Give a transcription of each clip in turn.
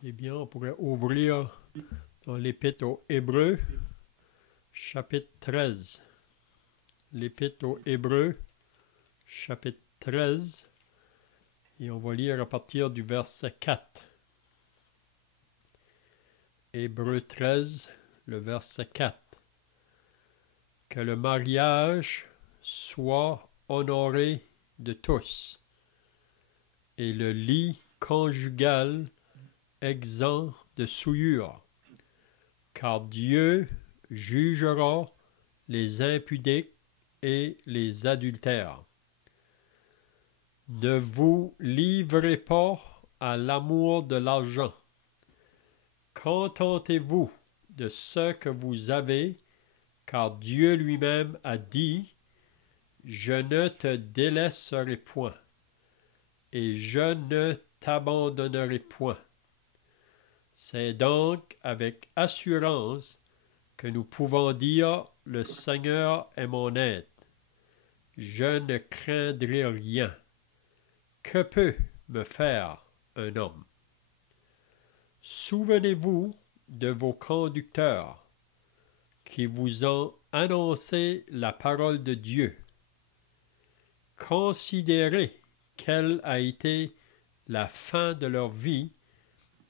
Eh bien, on pourrait ouvrir dans l'Épître aux Hébreux, chapitre 13. L'Épître aux Hébreux, chapitre 13, et on va lire à partir du verset 4. Hébreux 13, le verset 4. Que le mariage soit honoré de tous, et le lit conjugal exempt de souillure, car Dieu jugera les impudiques et les adultères. Ne vous livrez pas à l'amour de l'argent. Contentez-vous de ce que vous avez, car Dieu lui-même a dit, « Je ne te délaisserai point, et je ne t'abandonnerai point. » C'est donc avec assurance que nous pouvons dire, « Le Seigneur est mon aide. Je ne craindrai rien. Que peut me faire un homme? » Souvenez-vous de vos conducteurs qui vous ont annoncé la parole de Dieu. Considérez quelle a été la fin de leur vie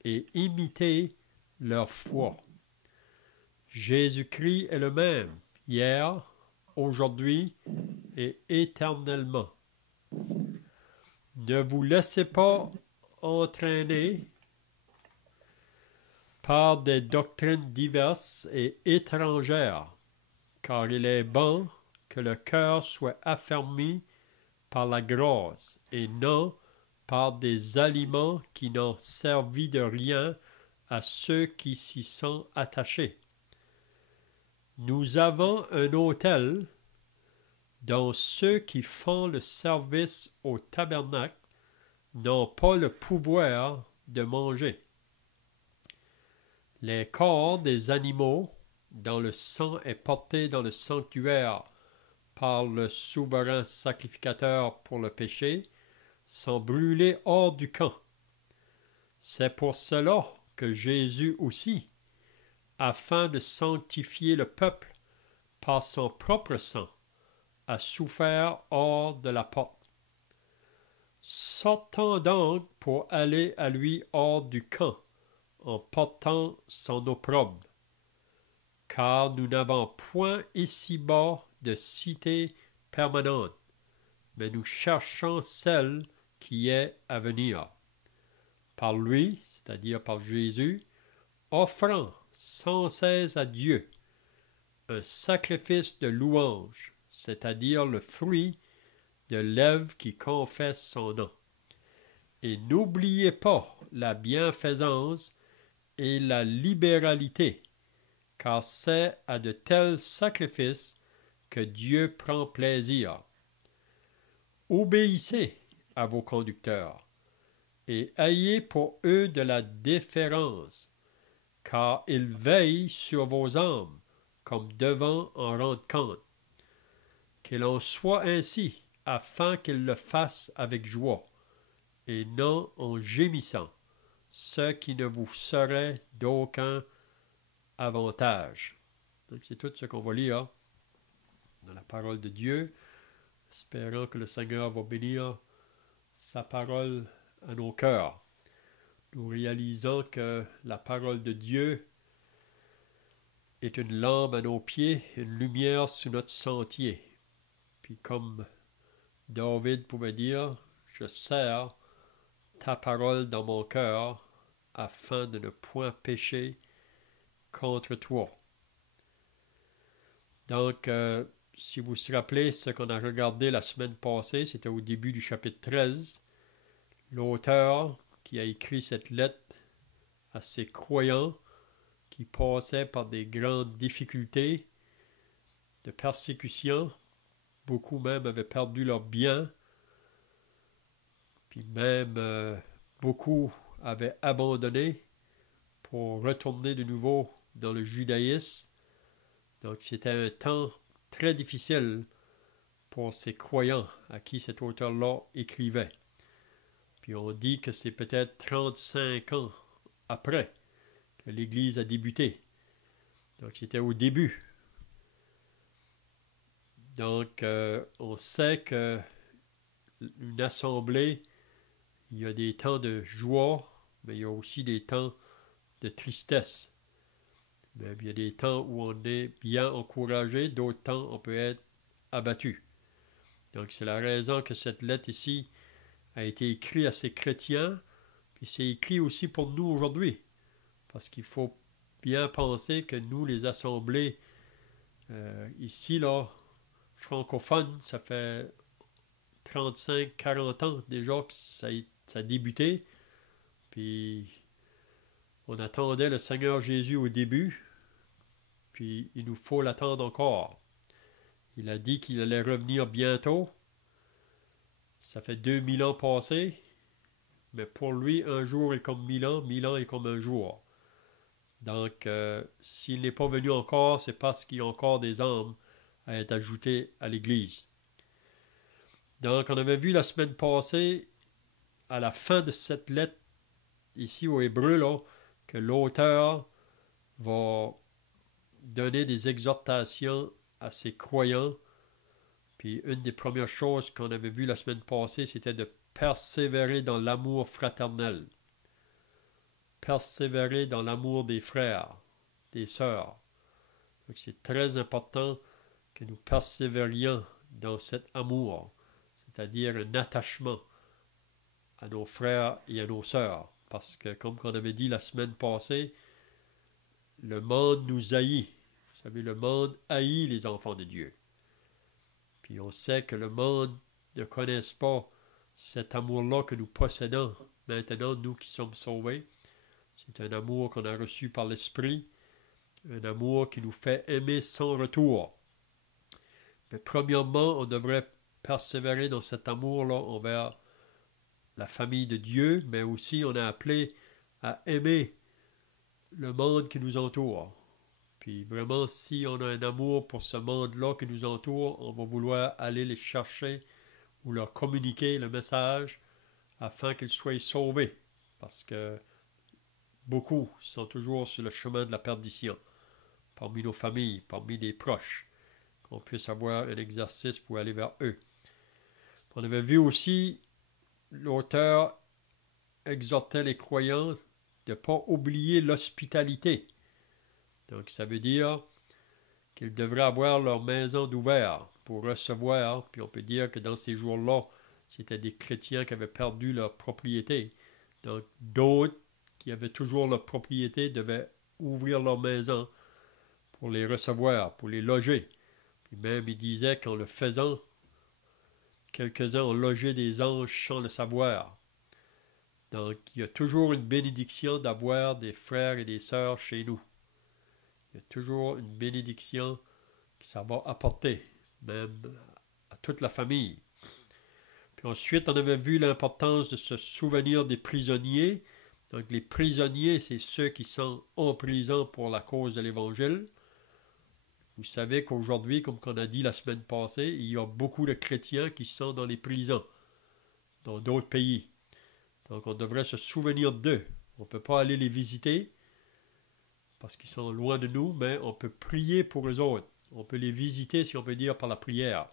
et imitez leur foi. Jésus-Christ est le même, hier, aujourd'hui et éternellement. Ne vous laissez pas entraîner par des doctrines diverses et étrangères, car il est bon que le cœur soit affermi par la grâce et non par des aliments qui n'ont servi de rien à ceux qui s'y sont attachés. Nous avons un autel dont ceux qui font le service au tabernacle n'ont pas le pouvoir de manger. Les corps des animaux dont le sang est porté dans le sanctuaire par le souverain sacrificateur pour le péché sont brûlés hors du camp. C'est pour cela que Jésus aussi, afin de sanctifier le peuple par son propre sang, a souffert hors de la porte. Sortons donc pour aller à lui hors du camp, en portant son opprobre, car nous n'avons point ici-bas de cité permanente, mais nous cherchons celle qui est à venir. Par lui, c'est-à-dire par Jésus, offrant sans cesse à Dieu un sacrifice de louange, c'est-à-dire le fruit de lèvres qui confessent son nom. Et n'oubliez pas la bienfaisance et la libéralité, car c'est à de tels sacrifices que Dieu prend plaisir. Obéissez à vos conducteurs, et ayez pour eux de la déférence, car ils veillent sur vos âmes, comme devant en rendre compte. Qu'il en soit ainsi, afin qu'ils le fassent avec joie, et non en gémissant, ce qui ne vous serait d'aucun avantage. Donc c'est tout ce qu'on va lire dans la parole de Dieu, espérant que le Seigneur va bénir sa parole à nos cœurs. Nous réalisons que la parole de Dieu est une lampe à nos pieds, une lumière sur notre sentier. Puis comme David pouvait dire, « Je serre ta parole dans mon cœur afin de ne point pécher contre toi. » Donc, si vous vous rappelez ce qu'on a regardé la semaine passée, c'était au début du chapitre 13, l'auteur qui a écrit cette lettre à ses croyants qui passaient par des grandes difficultés de persécution. Beaucoup même avaient perdu leurs biens, puis même beaucoup avaient abandonné pour retourner de nouveau dans le judaïsme. Donc c'était un temps très difficile pour ces croyants à qui cet auteur-là écrivait. Puis on dit que c'est peut-être 35 ans après que l'Église a débuté. Donc, c'était au début. Donc, on sait que une assemblée, il y a des temps de joie, mais il y a aussi des temps de tristesse. Même il y a des temps où on est bien encouragé, d'autres temps on peut être abattu. Donc c'est la raison que cette lettre ici a été écrite à ces chrétiens, puis c'est écrit aussi pour nous aujourd'hui. Parce qu'il faut bien penser que nous, les assemblées, ici, là, francophones, ça fait 35-40 ans déjà que ça a débuté. Puis on attendait le Seigneur Jésus au début, puis il nous faut l'attendre encore. Il a dit qu'il allait revenir bientôt. Ça fait 2000 ans passés, mais pour lui, un jour est comme 1000 ans est comme un jour. Donc, s'il n'est pas venu encore, c'est parce qu'il y a encore des âmes à être ajoutées à l'Église. Donc, on avait vu la semaine passée, à la fin de cette lettre, ici au Hébreu, là, que l'auteur va donner des exhortations à ses croyants. Puis une des premières choses qu'on avait vues la semaine passée, c'était de persévérer dans l'amour fraternel. Persévérer dans l'amour des frères, des sœurs. Donc c'est très important que nous persévérions dans cet amour, c'est-à-dire un attachement à nos frères et à nos sœurs. Parce que, comme on avait dit la semaine passée, le monde nous haït. Vous savez, le monde haït les enfants de Dieu. Puis on sait que le monde ne connaît pas cet amour-là que nous possédons maintenant, nous qui sommes sauvés. C'est un amour qu'on a reçu par l'Esprit, un amour qui nous fait aimer sans retour. Mais premièrement, on devrait persévérer dans cet amour-là envers la famille de Dieu, mais aussi on est appelé à aimer le monde qui nous entoure. Puis vraiment, si on a un amour pour ce monde-là qui nous entoure, on va vouloir aller les chercher ou leur communiquer le message afin qu'ils soient sauvés. Parce que beaucoup sont toujours sur le chemin de la perdition, parmi nos familles, parmi les proches, qu'on puisse avoir un exercice pour aller vers eux. On avait vu aussi, l'auteur exhortait les croyants de ne pas oublier l'hospitalité. Donc ça veut dire qu'ils devraient avoir leur maison ouverte pour recevoir, puis on peut dire que dans ces jours-là, c'était des chrétiens qui avaient perdu leur propriété. Donc d'autres qui avaient toujours leur propriété devaient ouvrir leur maison pour les recevoir, pour les loger. Puis même il disait qu'en le faisant, quelques-uns ont logé des anges sans le savoir. Donc il y a toujours une bénédiction d'avoir des frères et des sœurs chez nous. Il y a toujours une bénédiction que ça va apporter, même à toute la famille. Puis ensuite, on avait vu l'importance de se souvenir des prisonniers. Donc les prisonniers, c'est ceux qui sont en prison pour la cause de l'Évangile. Vous savez qu'aujourd'hui, comme on a dit la semaine passée, il y a beaucoup de chrétiens qui sont dans les prisons, dans d'autres pays. Donc on devrait se souvenir d'eux. On ne peut pas aller les visiter, parce qu'ils sont loin de nous, mais on peut prier pour eux autres. On peut les visiter, si on peut dire, par la prière.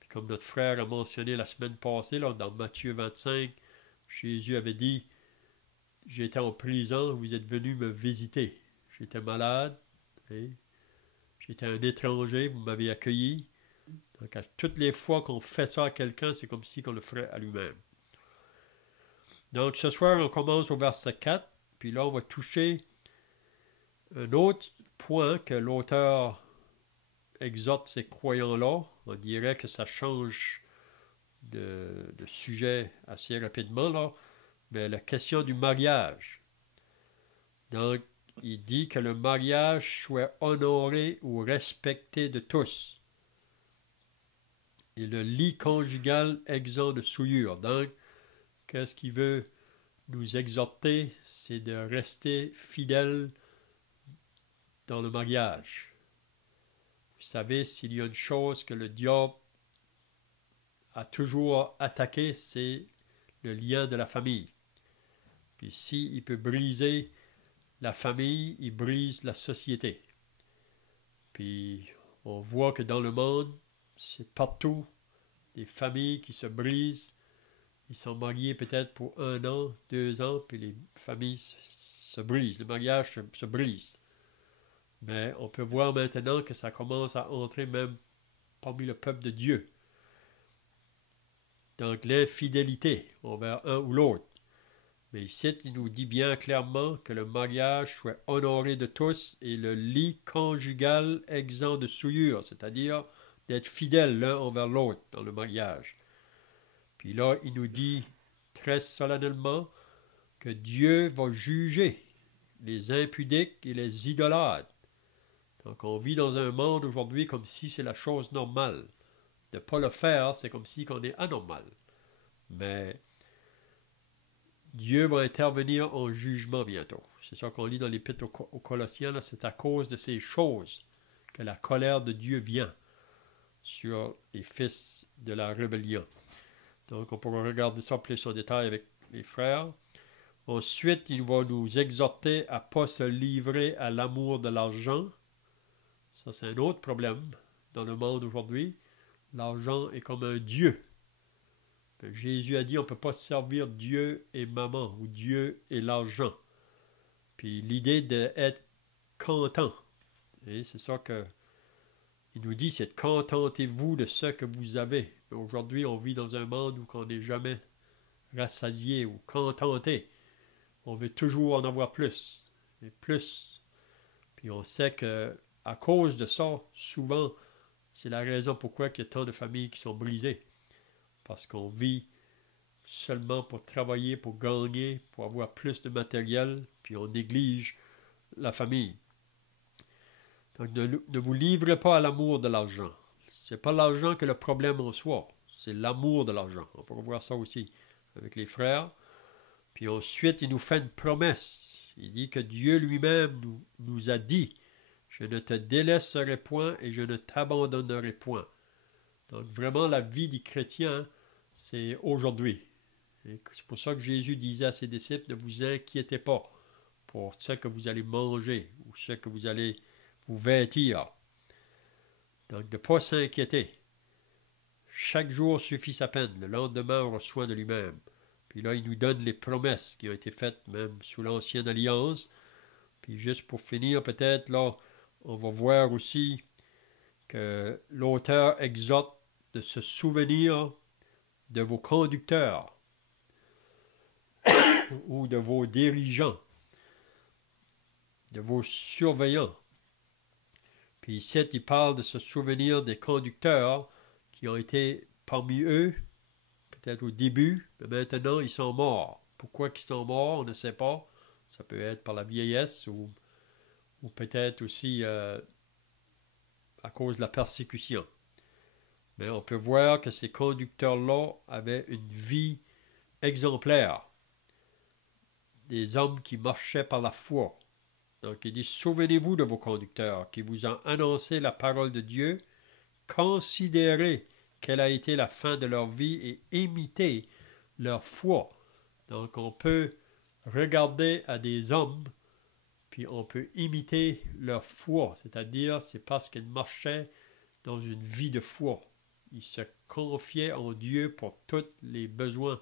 Puis comme notre frère a mentionné la semaine passée, là, dans Matthieu 25, Jésus avait dit, « J'étais en prison, vous êtes venus me visiter. J'étais malade, j'étais un étranger, vous m'avez accueilli. » Donc à toutes les fois qu'on fait ça à quelqu'un, c'est comme si on le ferait à lui-même. Donc ce soir, on commence au verset 4, puis là on va toucher un autre point que l'auteur exhorte ces croyants-là. On dirait que ça change de sujet assez rapidement, là, mais la question du mariage. Donc, il dit que le mariage soit honoré ou respecté de tous. Et le lit conjugal exempt de souillure. Donc, qu'est-ce qu'il veut nous exhorter? C'est de rester fidèles dans le mariage. Vous savez, s'il y a une chose que le diable a toujours attaqué, c'est le lien de la famille. Puis s'il peut briser la famille, il brise la société. Puis on voit que dans le monde, c'est partout des familles qui se brisent. Ils sont mariés peut-être pour 1 an, 2 ans, puis les familles se brisent, le mariage se brise. Mais on peut voir maintenant que ça commence à entrer même parmi le peuple de Dieu. Donc l'infidélité envers un ou l'autre. Mais ici, il nous dit bien clairement que le mariage soit honoré de tous et le lit conjugal exempt de souillure, c'est-à-dire d'être fidèle l'un envers l'autre dans le mariage. Puis là, il nous dit très solennellement que Dieu va juger les impudiques et les idolâtres. Donc on vit dans un monde aujourd'hui comme si c'est la chose normale. De ne pas le faire, c'est comme si on est anormal. Mais Dieu va intervenir en jugement bientôt. C'est ça qu'on lit dans l'Épître aux Colossiens, c'est à cause de ces choses que la colère de Dieu vient sur les fils de la rébellion. Donc on pourra regarder ça plus en détail avec les frères. Ensuite, il va nous exhorter à ne pas se livrer à l'amour de l'argent. Ça, c'est un autre problème dans le monde aujourd'hui. L'argent est comme un dieu. Jésus a dit on ne peut pas servir Dieu et maman ou Dieu et l'argent. Puis l'idée d'être content, et c'est ça que il nous dit, c'est contentez-vous de ce que vous avez. Aujourd'hui, on vit dans un monde où on n'est jamais rassasié ou contenté. On veut toujours en avoir plus et plus. Puis on sait que à cause de ça, souvent, c'est la raison pourquoi il y a tant de familles qui sont brisées. Parce qu'on vit seulement pour travailler, pour gagner, pour avoir plus de matériel, puis on néglige la famille. Donc ne vous livrez pas à l'amour de l'argent. Ce n'est pas l'argent que le problème en soi, c'est l'amour de l'argent. On peut voir ça aussi avec les frères. Puis ensuite, il nous fait une promesse. Il dit que Dieu lui-même nous a dit « Je ne te délaisserai point et je ne t'abandonnerai point ». Donc vraiment, la vie du chrétien, c'est aujourd'hui. C'est pour ça que Jésus disait à ses disciples, ne vous inquiétez pas pour ce que vous allez manger ou ce que vous allez vous vêtir. Donc de ne pas s'inquiéter. Chaque jour suffit sa peine. Le lendemain aura soin de lui-même. Puis là, il nous donne les promesses qui ont été faites même sous l'Ancienne Alliance. Puis juste pour finir, peut-être, là, on va voir aussi que l'auteur exhorte de se souvenir de vos conducteurs ou de vos dirigeants, de vos surveillants. Puis ici, il parle de se souvenir des conducteurs qui ont été parmi eux, peut-être au début, mais maintenant ils sont morts. Pourquoi ils sont morts, on ne sait pas. Ça peut être par la vieillesse ou peut-être aussi à cause de la persécution. Mais on peut voir que ces conducteurs-là avaient une vie exemplaire. Des hommes qui marchaient par la foi. Donc il dit, souvenez-vous de vos conducteurs qui vous ont annoncé la parole de Dieu, considérez quelle a été la fin de leur vie et imitez leur foi. Donc on peut regarder à des hommes, puis on peut imiter leur foi, c'est-à-dire c'est parce qu'ils marchaient dans une vie de foi. Ils se confiaient en Dieu pour tous les besoins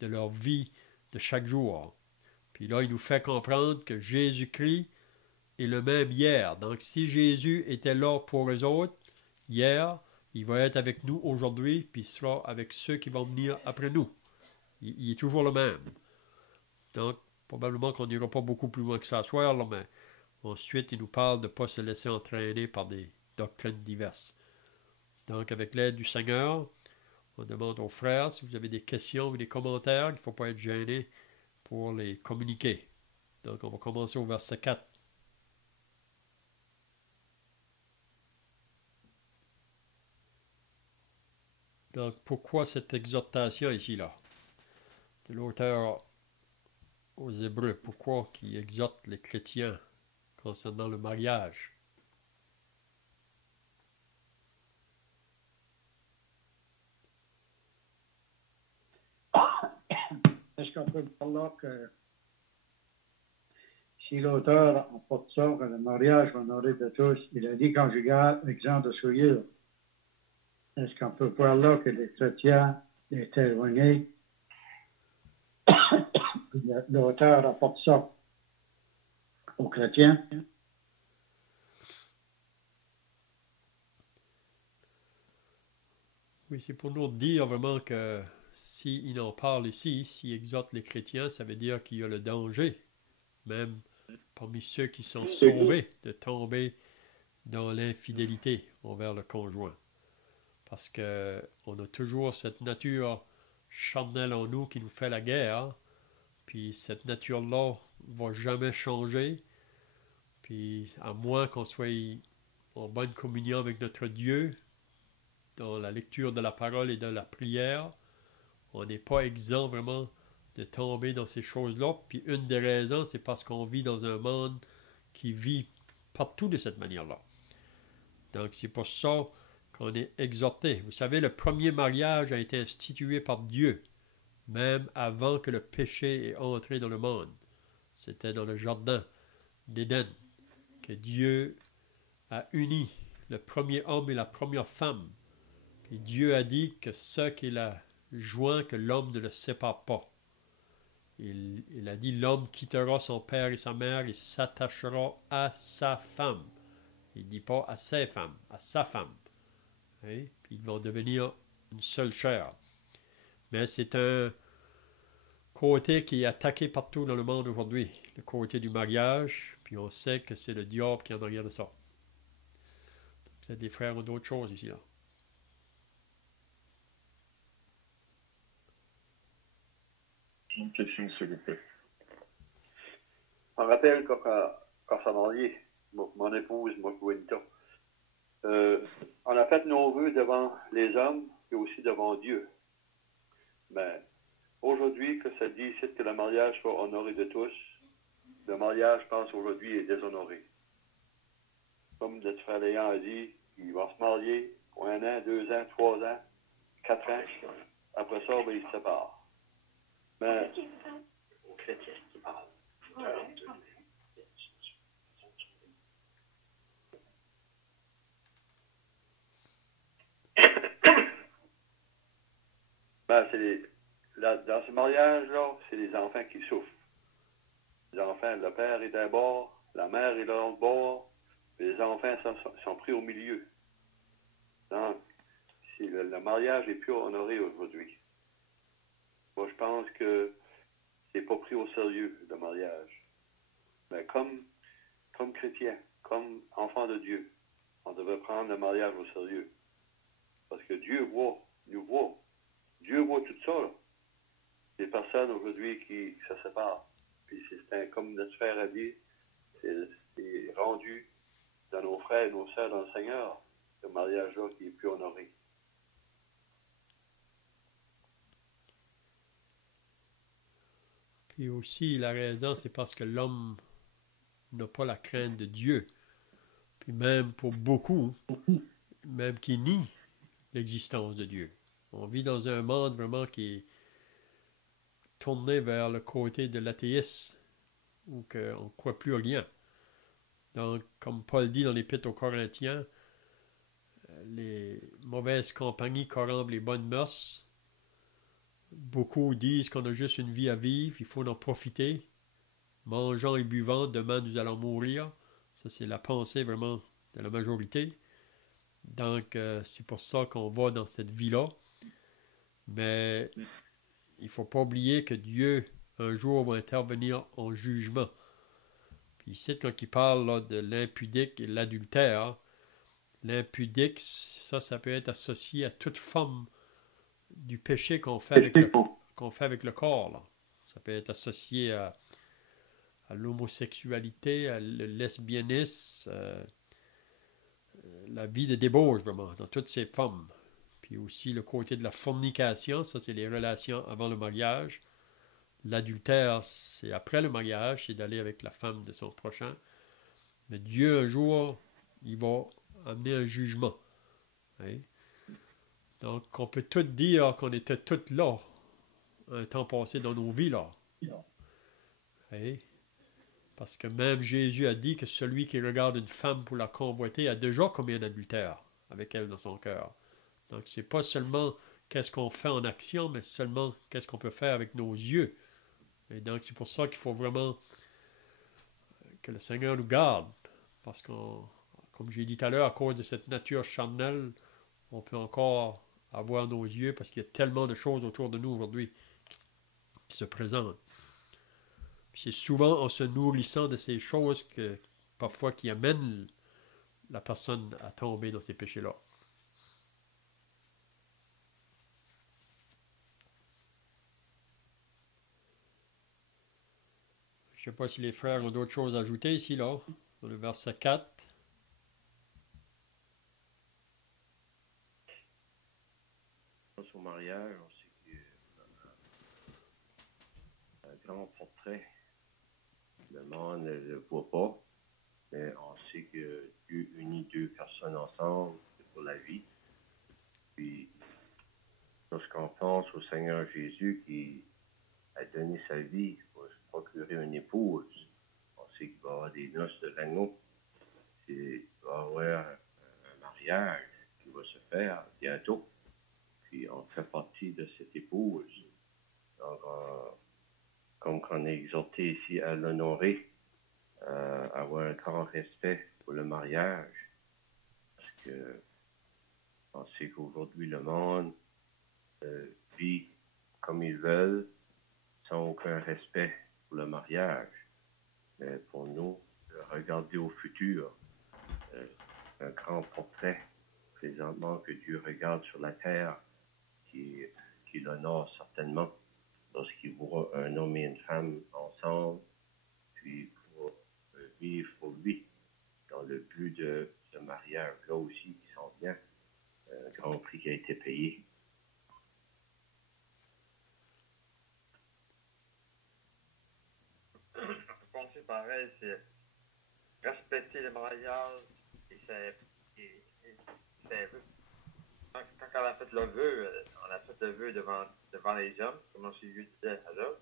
de leur vie de chaque jour. Puis là, il nous fait comprendre que Jésus-Christ est le même hier. Donc, si Jésus était là pour eux autres, hier, il va être avec nous aujourd'hui, puis il sera avec ceux qui vont venir après nous. Il est toujours le même. Donc, probablement qu'on n'ira pas beaucoup plus loin que ça ce soir, là, mais ensuite, il nous parle de ne pas se laisser entraîner par des doctrines diverses. Donc, avec l'aide du Seigneur, on demande aux frères si vous avez des questions ou des commentaires, il ne faut pas être gêné pour les communiquer. Donc, on va commencer au verset 4. Donc, pourquoi cette exhortation ici-là? C'est l'auteur aux Hébreux. Pourquoi qui exhorte les chrétiens concernant le mariage? Est-ce qu'on peut voir là que si l'auteur emporte ça, que le mariage honoré de tous, il a dit conjugal, exemple de souillure. Est-ce qu'on peut voir là que les chrétiens étaient éloignés? L'auteur apporte ça aux chrétiens. Oui, c'est pour nous dire vraiment que s'il en parle ici, s'il exhorte les chrétiens, ça veut dire qu'il y a le danger, même parmi ceux qui sont sauvés, de tomber dans l'infidélité envers le conjoint. Parce que on a toujours cette nature charnelle en nous qui nous fait la guerre, puis cette nature-là va jamais changer, puis à moins qu'on soit en bonne communion avec notre Dieu, dans la lecture de la parole et de la prière, on n'est pas exempt vraiment de tomber dans ces choses-là. Puis une des raisons, c'est parce qu'on vit dans un monde qui vit partout de cette manière-là. Donc c'est pour ça qu'on est exhorté. Vous savez, le premier mariage a été institué par Dieu, même avant que le péché ait entré dans le monde. C'était dans le jardin d'Éden que Dieu a uni le premier homme et la première femme. Et Dieu a dit que ce qu'il a joint, que l'homme ne le sépare pas. Il a dit l'homme quittera son père et sa mère et s'attachera à sa femme. Il ne dit pas à ses femmes, à sa femme. Hein? Puis ils vont devenir une seule chair. Mais c'est un côté qui est attaqué partout dans le monde aujourd'hui, le côté du mariage, puis on sait que c'est le diable qui est en arrière de ça. Peut-être des frères ont d'autres choses ici, là. Une question, s'il vous plaît. Je me rappelle quand ça marié, mon épouse, moi, Winton, on a fait nos vœux devant les hommes et aussi devant Dieu. Mais aujourd'hui, que ça dit ici que le mariage soit honoré de tous, le mariage, je pense, aujourd'hui, est déshonoré. Comme notre frère Léon a dit, il va se marier pour 1 an, 2 ans, 3 ans, 4 ans. Après ça, ben, il se sépare. Mais aux chrétiens qui parlent. Ben, dans ce mariage-là, c'est les enfants qui souffrent. Les enfants, le père est d'un bord, la mère est de l'autre bord, et les enfants sont pris au milieu. Donc, le mariage n'est plus honoré aujourd'hui. Moi, je pense que c'est pas pris au sérieux, le mariage. Mais comme chrétien, comme enfant de Dieu, on devrait prendre le mariage au sérieux. Parce que Dieu nous voit. Dieu voit tout ça, là. Des personnes aujourd'hui qui se séparent. Puis comme notre frère a dit, c'est rendu dans nos frères et nos sœurs dans le Seigneur, ce mariage-là qui est plus honoré. Puis aussi, la raison, c'est parce que l'homme n'a pas la crainte de Dieu. Puis même pour beaucoup, même qui nient l'existence de Dieu. On vit dans un monde vraiment qui est tourné vers le côté de l'athéisme, où on ne croit plus à rien. Donc, comme Paul dit dans l'Épître aux Corinthiens, les mauvaises compagnies corrompent les bonnes mœurs. Beaucoup disent qu'on a juste une vie à vivre, il faut en profiter. Mangeant et buvant, demain nous allons mourir. Ça, c'est la pensée vraiment de la majorité. Donc, c'est pour ça qu'on va dans cette vie-là. Mais il ne faut pas oublier que Dieu, un jour, va intervenir en jugement. Puis ici, quand il parle là, de l'impudique et l'adultère, l'impudique, ça peut être associé à toute forme du péché qu'on fait avec le corps. Là. Ça peut être associé à l'homosexualité, à le lesbianisme, la vie de débauche, vraiment, dans toutes ces formes. Puis aussi le côté de la fornication, ça c'est les relations avant le mariage. L'adultère, c'est après le mariage, c'est d'aller avec la femme de son prochain. Mais Dieu, un jour, il va amener un jugement. Hein? Donc, on peut tout dire qu'on était tous là, un temps passé dans nos vies, là. Hein? Parce que même Jésus a dit que celui qui regarde une femme pour la convoiter a déjà commis un adultère avec elle dans son cœur. Donc, c'est pas seulement qu'est-ce qu'on fait en action, mais seulement qu'est-ce qu'on peut faire avec nos yeux. Et donc, c'est pour ça qu'il faut vraiment que le Seigneur nous garde. Parce qu'on, comme j'ai dit tout à l'heure, à cause de cette nature charnelle, on peut encore avoir nos yeux parce qu'il y a tellement de choses autour de nous aujourd'hui qui se présentent. C'est souvent en se nourrissant de ces choses que parfois qui amènent la personne à tomber dans ces péchés-là. Je ne sais pas si les frères ont d'autres choses à ajouter ici, là, dans le verset 4. Au mariage, on sait qu'il y a un grand portrait. Le monde ne le voit pas, mais on sait que Dieu unit deux personnes ensemble, c'est pour la vie. Puis, lorsqu'on pense au Seigneur Jésus qui a donné sa vie pour se procurer une épouse, on sait qu'il va y avoir des noces de l'agneau. Il va y avoir un mariage qui va se faire bientôt. Puis on fait partie de cette épouse. Donc, comme on est exhorté ici à l'honorer, avoir un grand respect pour le mariage, parce que on sait qu'aujourd'hui le monde vit comme ils veulent, sans aucun respect pour le mariage. Mais pour nous, regarder au futur, un grand portrait présentement que Dieu regarde sur la terre, qui l'honore certainement lorsqu'il voit un homme et une femme ensemble, puis pour vivre pour lui, dans le but de ce mariage-là aussi qui s'en vient, un grand prix qui a été payé. Je pense que pareil, c'est respecter le mariage et c'est quand on a fait le vœu, on a fait le vœu devant les hommes, comme on disait alors,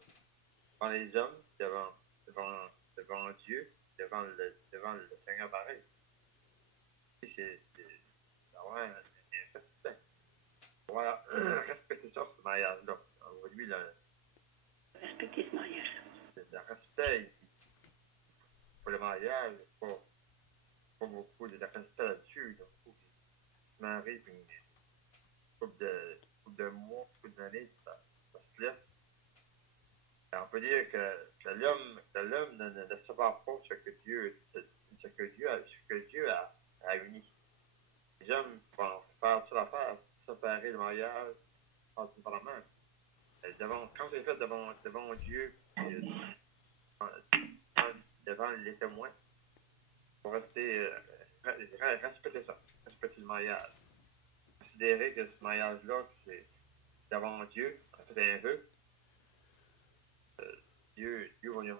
devant les hommes, devant Dieu, devant le Seigneur pareil. Et c'est avoir un respect. Voilà, respecter ça, ce mariage-là. Aujourd'hui, Respecter ce mariage. le respect pour le mariage, pas beaucoup de respect là-dessus. Donc, il faut qu'il se marie, puis couple de mois, couple d'années, ça se laisse. Et on peut dire que l'homme ne sépare pas ce que Dieu a uni. Les hommes vont faire toute l'affaire, séparer le mariage, pas simplement. Quand c'est fait devant Dieu, devant les témoins, il faut rester, respecter ça, respecter le mariage. Considérer que ce mariage-là, c'est devant Dieu, on fait un vœu. Dieu va nous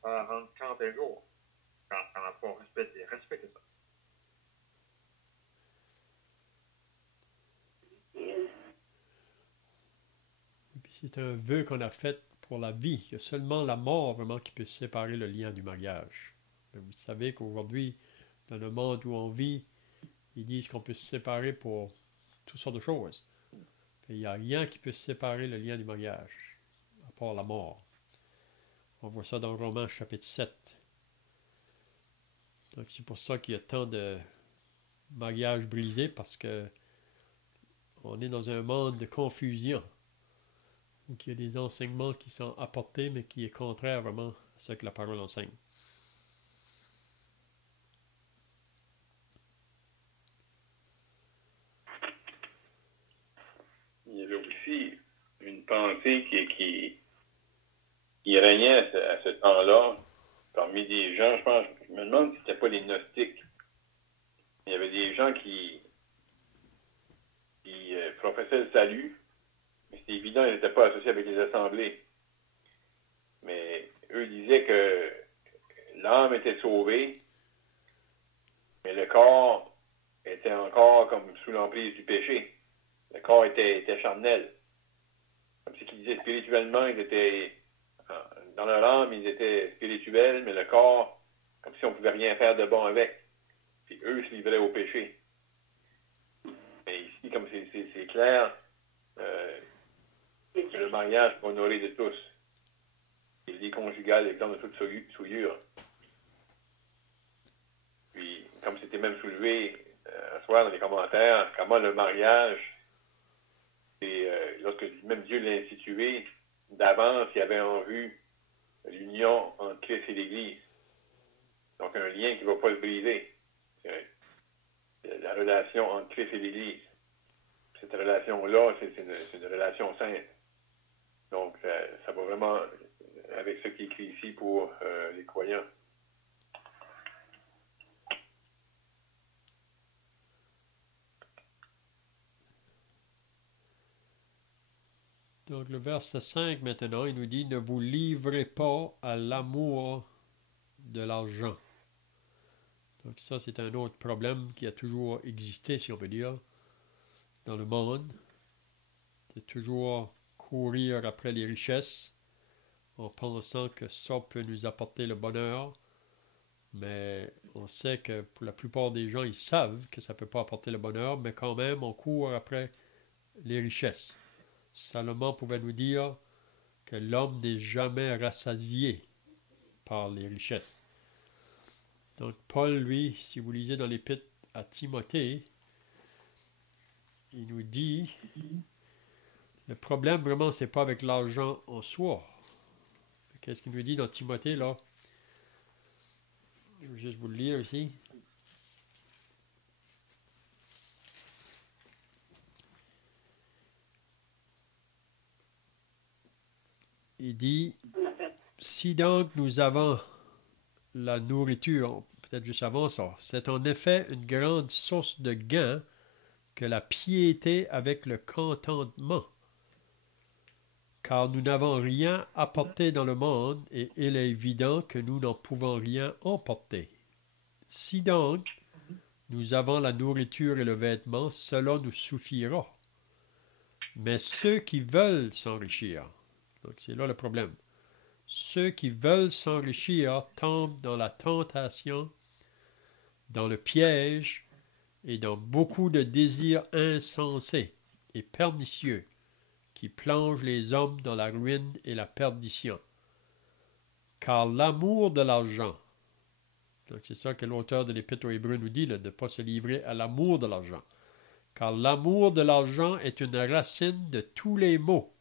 faire rendre compte un jour quand on n'a pas respecté ça. Et puis c'est un vœu qu'on a fait pour la vie. Il y a seulement la mort vraiment qui peut séparer le lien du mariage. Mais vous savez qu'aujourd'hui, dans le monde où on vit, ils disent qu'on peut se séparer pour toutes sortes de choses. Il n'y a rien qui peut séparer le lien du mariage, à part la mort. On voit ça dans Romains chapitre 7. Donc c'est pour ça qu'il y a tant de mariages brisés, parce que on est dans un monde de confusion, où il y a des enseignements qui sont apportés, mais qui est contraire vraiment à ce que la parole enseigne. Il y avait aussi une pensée qui régnait à ce temps-là parmi des gens. Je me demande si ce n'était pas les gnostiques. Il y avait des gens qui professaient le salut, mais c'était évident qu'ils n'étaient pas associés avec les assemblées. Mais eux disaient que l'âme était sauvée, mais le corps était encore comme sous l'emprise du péché. Le corps était charnel. Comme si qu'ils disaient spirituellement, ils étaient dans leur âme, ils étaient spirituels, mais le corps, comme si on ne pouvait rien faire de bon avec. Puis eux se livraient au péché. Mais ici, comme c'est clair, que le mariage est honoré de tous. Il dit conjugal, exemple de toute souillure. Puis, comme c'était même soulevé ce soir dans les commentaires, comment le mariage, lorsque même Dieu l'a institué, d'avance, il avait en vue l'union entre Christ et l'Église. Donc, un lien qui ne va pas le briser. La relation entre Christ et l'Église. Cette relation-là, c'est une relation sainte. Donc, ça va vraiment avec ce qui est écrit ici pour les croyants. Donc le verset 5 maintenant, il nous dit « Ne vous livrez pas à l'amour de l'argent ». Donc ça, c'est un autre problème qui a toujours existé, si on peut dire, dans le monde. C'est toujours courir après les richesses en pensant que ça peut nous apporter le bonheur. Mais on sait que pour la plupart des gens, ils savent que ça ne peut pas apporter le bonheur, mais quand même, on court après les richesses. Salomon pouvait nous dire que l'homme n'est jamais rassasié par les richesses. Donc Paul, lui, si vous lisez dans l'épître à Timothée, il nous dit, le problème vraiment, c'est pas avec l'argent en soi. Qu'est-ce qu'il nous dit dans Timothée, là? Je vais juste vous le lire ici. Il dit, si donc nous avons la nourriture, peut-être juste avant ça, c'est en effet une grande source de gain que la piété avec le contentement. Car nous n'avons rien apporté dans le monde et il est évident que nous n'en pouvons rien emporter. Si donc nous avons la nourriture et le vêtement, cela nous suffira. Mais ceux qui veulent s'enrichir, donc c'est là le problème, ceux qui veulent s'enrichir tombent dans la tentation, dans le piège et dans beaucoup de désirs insensés et pernicieux qui plongent les hommes dans la ruine et la perdition. Car l'amour de l'argent, donc c'est ça que l'auteur de l'Épître aux Hébreux nous dit, là, de ne pas se livrer à l'amour de l'argent. Car l'amour de l'argent est une racine de tous les maux.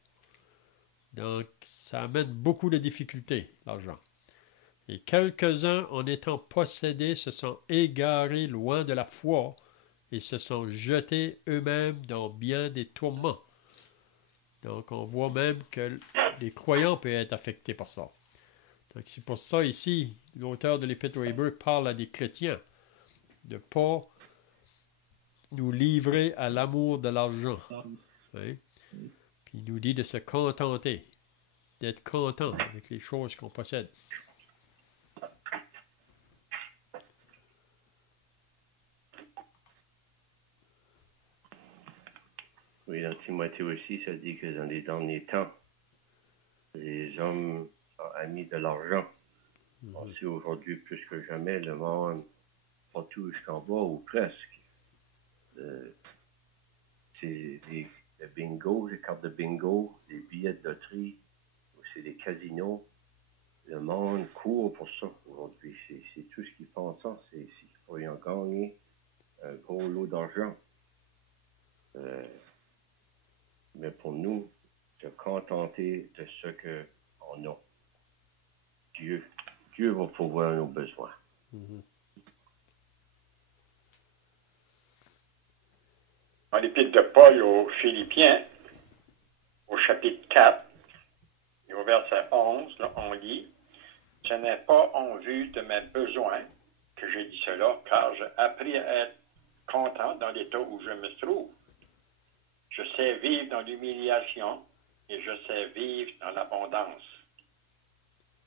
Donc, ça amène beaucoup de difficultés, l'argent. Et quelques-uns, en étant possédés, se sont égarés loin de la foi et se sont jetés eux-mêmes dans bien des tourments. Donc, on voit même que les croyants peuvent être affectés par ça. Donc, c'est pour ça, ici, l'auteur de l'Épître aux Hébreux parle à des chrétiens de ne pas nous livrer à l'amour de l'argent. Hein? Puis il nous dit de se contenter, d'être content avec les choses qu'on possède. Oui, dans Timothée aussi, ça dit que dans les derniers temps, les hommes sont amis de l'argent. On sait aujourd'hui plus que jamais, le monde, partout jusqu'en bas, ou presque, c'est le bingo, les cartes de bingo, les billets de loterie, c'est les casinos. Le monde court pour ça aujourd'hui. C'est tout ce qu'ils font ça. C'est qu'ils pourraient gagner un gros lot d'argent. Mais pour nous, se contenter de ce qu'on a. Dieu va pourvoir nos besoins. Dans l'épître de Paul aux Philippiens, au chapitre 4, et au verset 11, là, on lit « Ce n'est pas en vue de mes besoins que j'ai dit cela, car j'ai appris à être content dans l'état où je me trouve. Je sais vivre dans l'humiliation et je sais vivre dans l'abondance.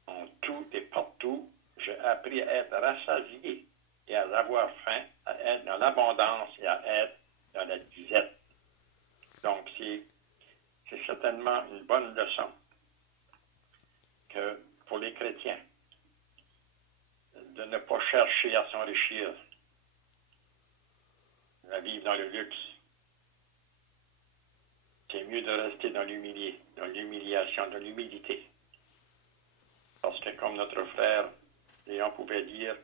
En tout et partout, j'ai appris à être rassasié et à avoir faim, à être dans l'abondance et à être dans la disette. » Donc, c'est certainement une bonne leçon que chrétien, de ne pas chercher à s'enrichir, à vivre dans le luxe. C'est mieux de rester dans l'humiliation, dans l'humilité. Parce que comme notre frère Léon pouvait dire,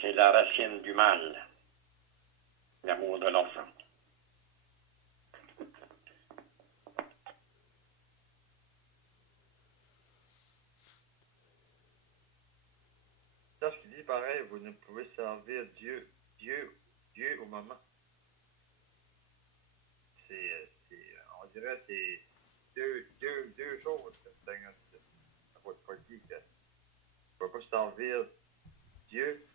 c'est la racine du mal, l'amour de l'argent. Ça, ce qu'il dit, pareil, vous ne pouvez servir Dieu au moment. On dirait, c'est deux choses que le Seigneur dit. Ça ne pas dire que tu ne peux pas servir Dieu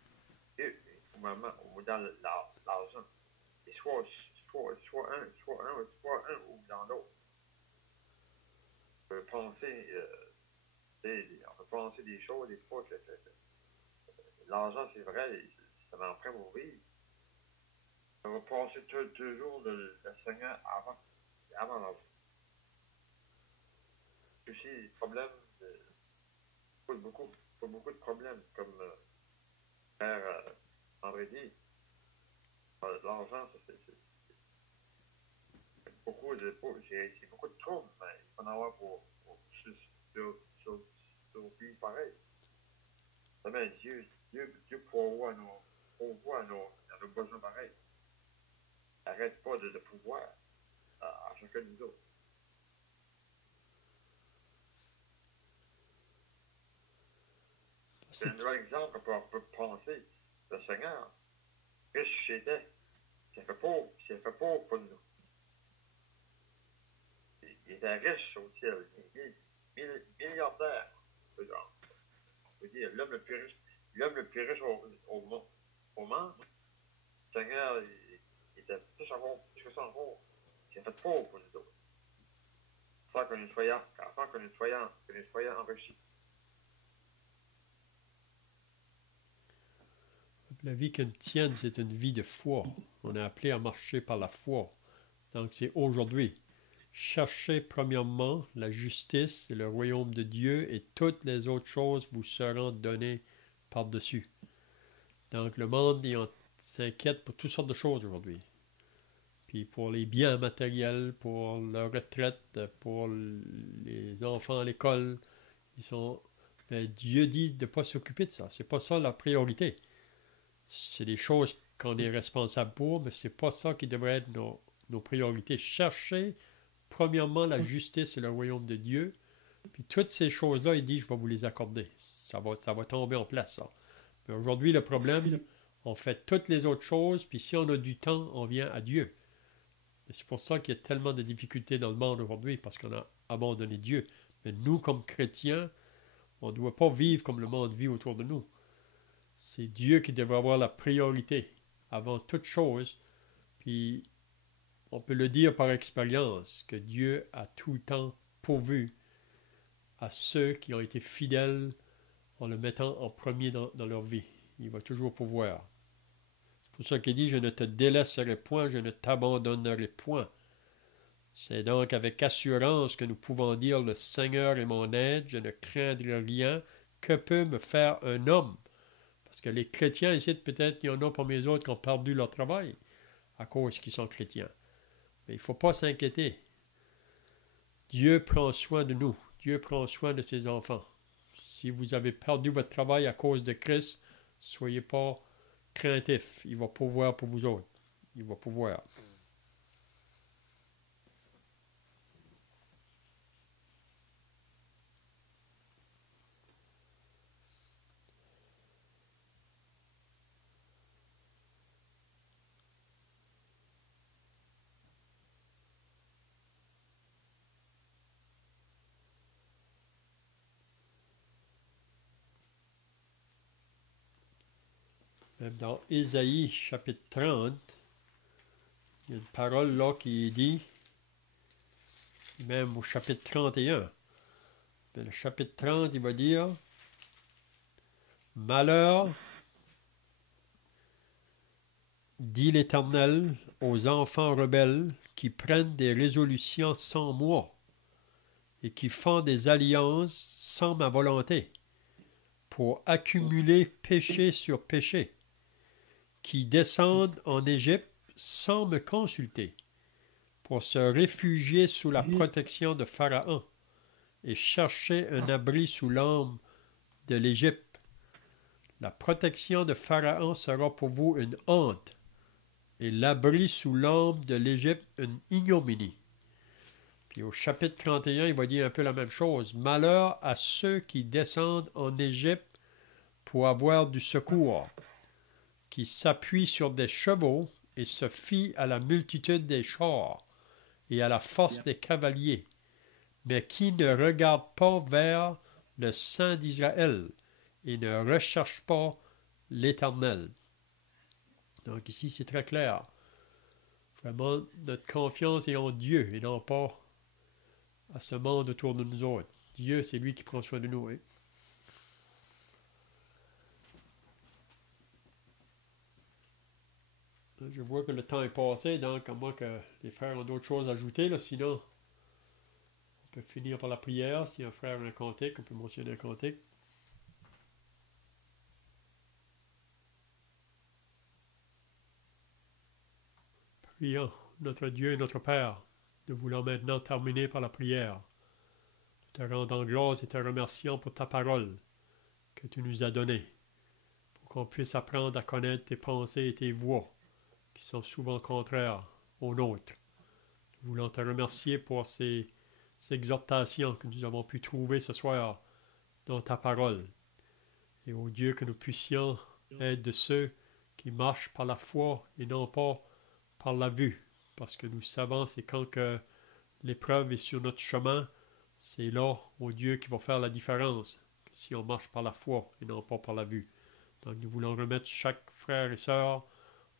au moment, ou dans l'argent. Et soit un ou dans l'autre. On peut penser, des choses, des fois, que l'argent, c'est vrai, ça m'en prend pour vivre. On va passer toujours le Seigneur avant l'autre. Aussi, les problèmes, pas beaucoup de problèmes, comme Père André dit. L'argent, c'est beaucoup de troubles, mais il faut en avoir pour survivre pareil. Mais Dieu pourvoit à nos besoins pareils. Arrête pas de pouvoir à chacun de nous autres. C'est un nouvel exemple qu'on peut penser. Le Seigneur, riche c'était, il fait pauvre pour nous. Il était riche au ciel, milliardaire. Je veux dire, l'homme le plus riche au monde. Le Seigneur, il était plus en haut. Il a fait pauvre pour nous autres. Sans que nous soyons enrichis. La vie chrétienne, c'est une vie de foi. On est appelé à marcher par la foi. Donc, c'est aujourd'hui. Cherchez premièrement la justice et le royaume de Dieu et toutes les autres choses vous seront données par-dessus. Donc, le monde s'inquiète pour toutes sortes de choses aujourd'hui. Puis pour les biens matériels, pour la retraite, pour les enfants à l'école, Dieu dit de ne pas s'occuper de ça. C'est pas ça la priorité. C'est des choses qu'on est responsable pour, mais c'est pas ça qui devrait être nos priorités. Cherchez premièrement la justice et le royaume de Dieu, puis toutes ces choses-là, il dit, je vais vous les accorder. Ça va tomber en place, ça. Mais aujourd'hui, le problème, on fait toutes les autres choses, puis si on a du temps, on vient à Dieu. Et c'est pour ça qu'il y a tellement de difficultés dans le monde aujourd'hui, parce qu'on a abandonné Dieu. Mais nous, comme chrétiens, on ne doit pas vivre comme le monde vit autour de nous. C'est Dieu qui devrait avoir la priorité avant toute chose. Puis, on peut le dire par expérience, que Dieu a tout le temps pourvu à ceux qui ont été fidèles en le mettant en premier dans leur vie. Il va toujours pourvoir. C'est pour ça qu'il dit, je ne te délaisserai point, je ne t'abandonnerai point. C'est donc avec assurance que nous pouvons dire, le Seigneur est mon aide, je ne craindrai rien, que peut me faire un homme? Parce que les chrétiens ici, peut-être qu'il y en a parmi les autres qui ont perdu leur travail à cause qu'ils sont chrétiens. Mais il ne faut pas s'inquiéter. Dieu prend soin de nous. Dieu prend soin de ses enfants. Si vous avez perdu votre travail à cause de Christ, ne soyez pas craintifs. Il va pourvoir pour vous autres. Il va pourvoir. Même dans Ésaïe, chapitre 30, il y a une parole là qui est dit, même au chapitre 31. Mais le chapitre 30, il va dire, « Malheur, dit l'Éternel, aux enfants rebelles qui prennent des résolutions sans moi et qui font des alliances sans ma volonté, pour accumuler péché sur péché, qui descendent en Égypte sans me consulter, pour se réfugier sous la protection de Pharaon et chercher un abri sous l'ombre de l'Égypte. La protection de Pharaon sera pour vous une honte, et l'abri sous l'ombre de l'Égypte une ignominie. Puis au chapitre 31, il va dire un peu la même chose. Malheur à ceux qui descendent en Égypte pour avoir du secours, qui s'appuient sur des chevaux et se fient à la multitude des chars et à la force des cavaliers, mais qui ne regardent pas vers le Saint d'Israël et ne recherchent pas l'Éternel. Donc ici, c'est très clair. Vraiment, notre confiance est en Dieu et non pas à ce monde autour de nous autres. Dieu, c'est lui qui prend soin de nous. Hein? Je vois que le temps est passé, donc à moins que les frères ont d'autres choses à ajouter, là, sinon on peut finir par la prière. Si un frère a un cantique, on peut mentionner un cantique. Prions, notre Dieu et notre Père, nous voulons maintenant terminer par la prière. Te rendant grâce et te remerciant pour ta parole que tu nous as donnée, pour qu'on puisse apprendre à connaître tes pensées et tes voies, qui sont souvent contraires aux nôtres. Nous voulons te remercier pour ces exhortations que nous avons pu trouver ce soir dans ta parole. Et ô Dieu, que nous puissions être de ceux qui marchent par la foi et non pas par la vue. Parce que nous savons, c'est quand que l'épreuve est sur notre chemin, c'est là, ô Dieu, qui va faire la différence, si on marche par la foi et non pas par la vue. Donc nous voulons remettre chaque frère et sœur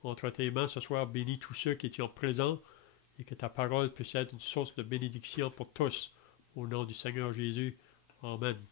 entre tes mains ce soir. Bénis tous ceux qui étaient présents et que ta parole puisse être une source de bénédiction pour tous. Au nom du Seigneur Jésus. Amen.